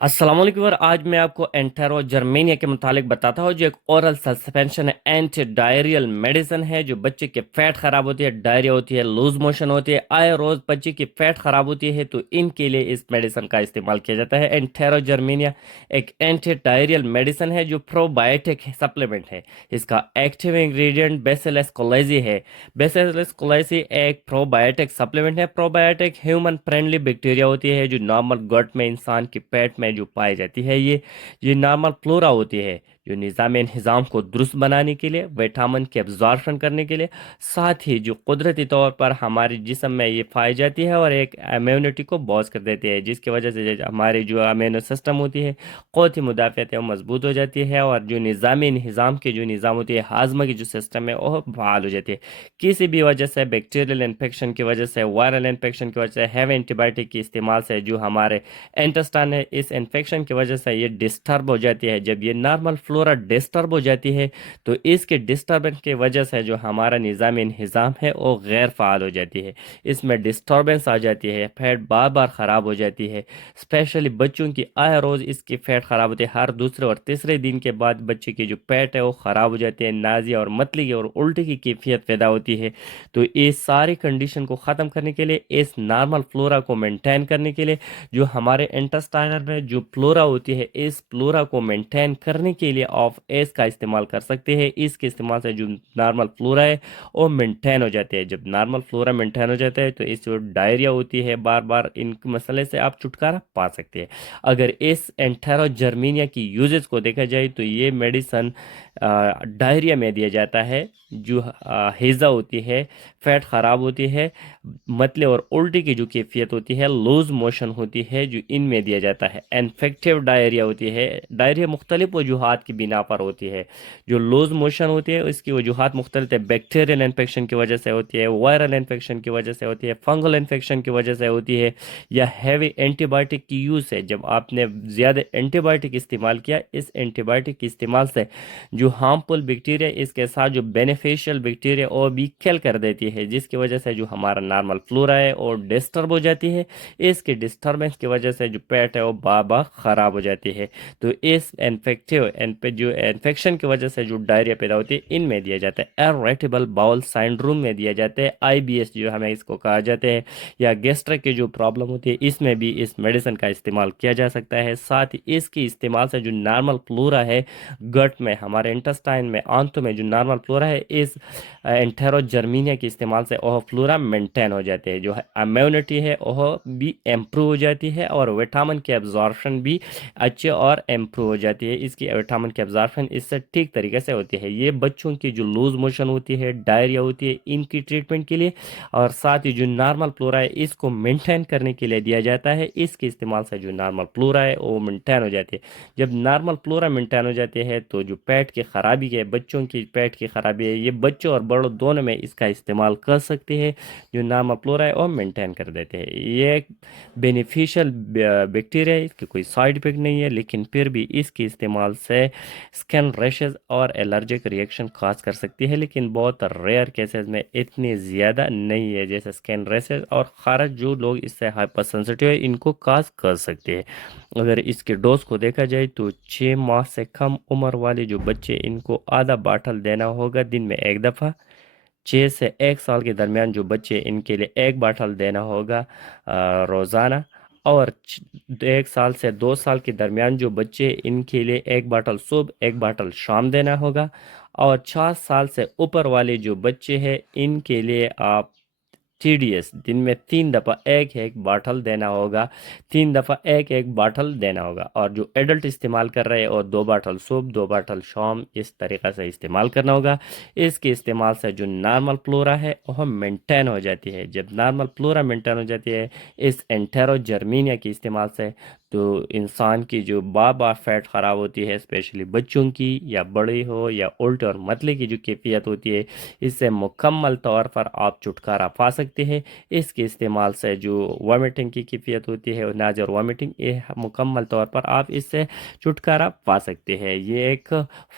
अस्सलाम वालेकुम और आज मैं आपको एंटेरो जर्मेनिया के मुतालिक बताता हूँ जो एक ओरल सस्पेंशन है, एंटी डायरियल मेडिसिन है। जो बच्चे की फैट खराब होती है, डायरिया होती है, लूज मोशन होती है, आए रोज बच्चे की फैट खराब होती है, तो इनके लिए इस मेडिसिन का इस्तेमाल किया जाता है। एंटेरो जर्मेनिया एक एंटी डायरियल मेडिसिन है जो प्रोबायोटिक सप्लीमेंट है। इसका एक्टिव इंग्रेडिएंट बेसिलस कोलेजी है। बेसिलस कोलेजी एक प्रोबायोटिक सप्लीमेंट है। प्रोबायोटिक ह्यूमन फ्रेंडली बैक्टीरिया होती है जो नॉर्मल गट में, इंसान के पेट में जो पाई जाती है। ये नॉर्मल फ्लोरा होती है जो निज़ाम इंहिज़ाम को दुरुस्त बनाने के लिए, विटामिन के एब्जॉर्प्शन करने के लिए, साथ ही जो कुदरती तौर पर हमारे जिस्म में ये पाई जाती है और एक इम्यूनिटी को बॉस कर देती है, जिसकी वजह से हमारी जो इम्यूनो सिस्टम होती है, क़ुव्वत मुदाफ़ियत है, वो मजबूत हो जाती है और जो निज़ाम इंहिज़ाम की जो निज़ाम होती है, हाजमा की जो सिस्टम है वो बहाल हो जाती है। किसी भी वजह से, बैक्टीरियल इन्फेक्शन की वजह से, वायरल इन्फेक्शन की वजह से, हैवी एंटीबायोटिक के इस्तेमाल से जो हमारे इंटेस्टाइन है, इस इन्फेक्शन की वजह से ये डिस्टर्ब हो जाती है। जब ये नॉर्मल फ्लोरा डिस्टर्ब हो जाती है तो इसके डिस्टर्बेंस की वजह से जो हमारा निज़ाम इंहिज़ाम है वो गैर फ़ाल हो जाती है। इसमें डिस्टर्बेंस आ जाती है, फैट बार बार ख़राब हो जाती है। स्पेशली बच्चों की आए रोज़ इसकी फ़ैट ख़राब होती है। हर दूसरे और तीसरे दिन के बाद बच्चे की जो पेट है वो ख़राब हो जाती है, नाज़िया और मतली की और उल्टी की कैफियत पैदा होती है। तो इस सारी कंडीशन को ख़त्म करने के लिए, इस नॉर्मल फ्लोरा को मेंटेन करने के लिए, जो हमारे इंटेस्टाइनल में जो फ्लोरा होती है, इस फ्लोरा को मेंटेन करने के लिए आप एस का इस्तेमाल कर सकते हैं। इसके इस्तेमाल से जो नॉर्मल फ्लोरा है वो मेंटेन हो जाती है। जब नॉर्मल फ्लोरा मेंटेन हो जाता है तो इस जो डायरिया होती है बार बार, इन मसले से आप छुटकारा पा सकते हैं। अगर इस एंटेरो जर्मीनिया की यूजेस को देखा जाए तो ये मेडिसन डायरिया में दिया जाता है। जो हैज़ा होती है, फैट ख़राब होती है, मतले और उल्टी की जो कैफियत होती है, लूज मोशन होती है, जो इनमें दिया जाता है। इन्फेक्टिव डायरिया होती है। डायरिया मुख्तलिफ वजूहात की बिना पर होती है। जो लूज मोशन होती है उसकी वजूहात मुख्तलिफ है। बैक्टीरियल इन्फेक्शन की वजह से होती है, वायरल इन्फेक्शन की वजह से होती है, फंगल इन्फेक्शन की वजह से होती है, या हैवी एंटीबायोटिक की यूज़ है। जब आपने ज़्यादा एंटीबायोटिक इस्तेमाल किया, इस एंटीबायोटिक के इस्तेमाल से जो हार्मफुल बैक्टीरिया इसके साथ जो बेनिफिशियल बैक्टीरिया और भी किल कर देती है, जिसकी वजह से जो हमारा नॉर्मल फ्लोरा है और डिस्टर्ब हो जाती है। इसके डिस्टर्बेंस की वजह से जो पेट है वो बार बार ख़राब हो जाती है। तो इस जो इन्फेक्शन की वजह से जो डायरिया पैदा होती है, इनमें दिया जाता है। इरिटेबल बाउल सिंड्रोम में दिया जाता है, आईबीएस जो हमें इसको कहा जाता है, या गैस्ट्रिक की जो प्रॉब्लम होती है, इसमें भी इस मेडिसिन का इस्तेमाल किया जा सकता है। साथ ही इसके इस्तेमाल से जो नॉर्मल फ्लोरा है गट में, हमारे इंटेस्टाइन में, आंतों में जो नॉर्मल फ्लोरा है, इस एंटेरो जर्मीनिया के इस्तेमाल से वह फ्लोरा मेंटेन हो जाते हैं। जो है इम्यूनिटी है वह भी इम्प्रूव हो जाती है और विटामिन की एब्जॉर्प्शन भी अच्छे और इम्प्रूव हो जाती है। इसकी विटामिन की एब्जॉर्प्शन इससे ठीक तरीके से होती है। ये बच्चों की जो लूज मोशन होती है, डायरिया होती है, इनकी ट्रीटमेंट के लिए, और साथ ही जो नॉर्मल फ्लोरा है इसको मेंटेन करने के लिए दिया जाता है। इसके इस्तेमाल से जो नॉर्मल फ्लोरा है वो मेंटेन हो जाती है। जब नॉर्मल फ्लोरा मेंटेन हो जाती है तो जो पेट की खराबी है, बच्चों की पेट की खराबी है, ये बच्चों और बड़ों दोनों में इसका इस्तेमाल कर सकते हैं। जो नॉर्मल फ्लोरा है वो मेंटेन कर देते हैं। ये एक बेनिफिशियल बैक्टीरिया है, इसके कोई साइड इफेक्ट नहीं है, लेकिन फिर भी इसके इस्तेमाल से स्किन रैशेज और एलर्जिक रिएक्शन काज कर सकती है, लेकिन बहुत रेयर केसेस में इतनी ज़्यादा नहीं है। जैसे स्किन रैशेज और खारश, जो लोग इससे हाइपर सेंसिटिव है, इनको काज कर सकते हैं। अगर इसके डोज को देखा जाए तो 6 माह से कम उम्र वाले जो बच्चे, इनको आधा बाटल देना होगा दिन में एक दफ़ा। 6 से 1 साल के दरमियान जो बच्चे, इनके लिए एक बाटल देना होगा रोज़ाना। और 1 साल से 2 साल के दरमियान जो बच्चे, इनके लिए एक बाटल सुबह, एक बाटल शाम देना होगा। और 4 साल से ऊपर वाले जो बच्चे हैं, इनके लिए आप TDS दिन में 3 दफ़ा एक एक बाटल देना होगा। 3 दफ़ा एक एक बाटल देना होगा। और जो एडल्ट इस्तेमाल कर रहे हैं, और 2 बाटल सुबह, 2 बाटल शाम, इस तरीक़ा से इस्तेमाल करना होगा। इसके इस्तेमाल से जो नॉर्मल फ्लोरा है वह मेंटेन हो जाती है। जब नॉर्मल फ्लोरा मेंटेन हो जाती है इस एंटेरो जर्मीनिया के इस्तेमाल से, तो इंसान की जो बार बार फैट ख़राब होती है, स्पेशली बच्चों की, या बड़ी हो या उल्टे और मतले की जो कैफियत होती है, इससे मुकम्मल तौर पर आप छुटकारा पा सकते हैं। इसके इस्तेमाल से जो वॉमिटिंग की कैफियत होती है, नाज़ और वॉमिटिंग, ये मुकम्मल तौर पर आप इससे छुटकारा पा सकते हैं। ये एक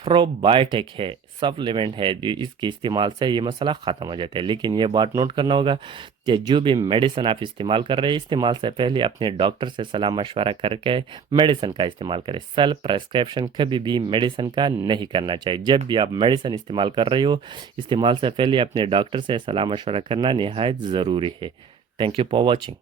प्रोबायोटिक है, सप्लीमेंट है, जो इसके इस्तेमाल से ये मसला ख़त्म हो जाता है। लेकिन ये बात नोट करना होगा, کہ جو بھی میڈیسن آپ استعمال کر رہے ہیں استعمال سے پہلے اپنے ڈاکٹر سے صلاح مشورہ کر کے میڈیسن کا استعمال کریں. سیلف پرسکرپشن کبھی بھی میڈیسن کا نہیں کرنا چاہیے. جب بھی آپ میڈیسن استعمال کر رہے ہو استعمال سے پہلے اپنے ڈاکٹر سے صلاح مشورہ کرنا نہایت ضروری ہے. Thank you for watching.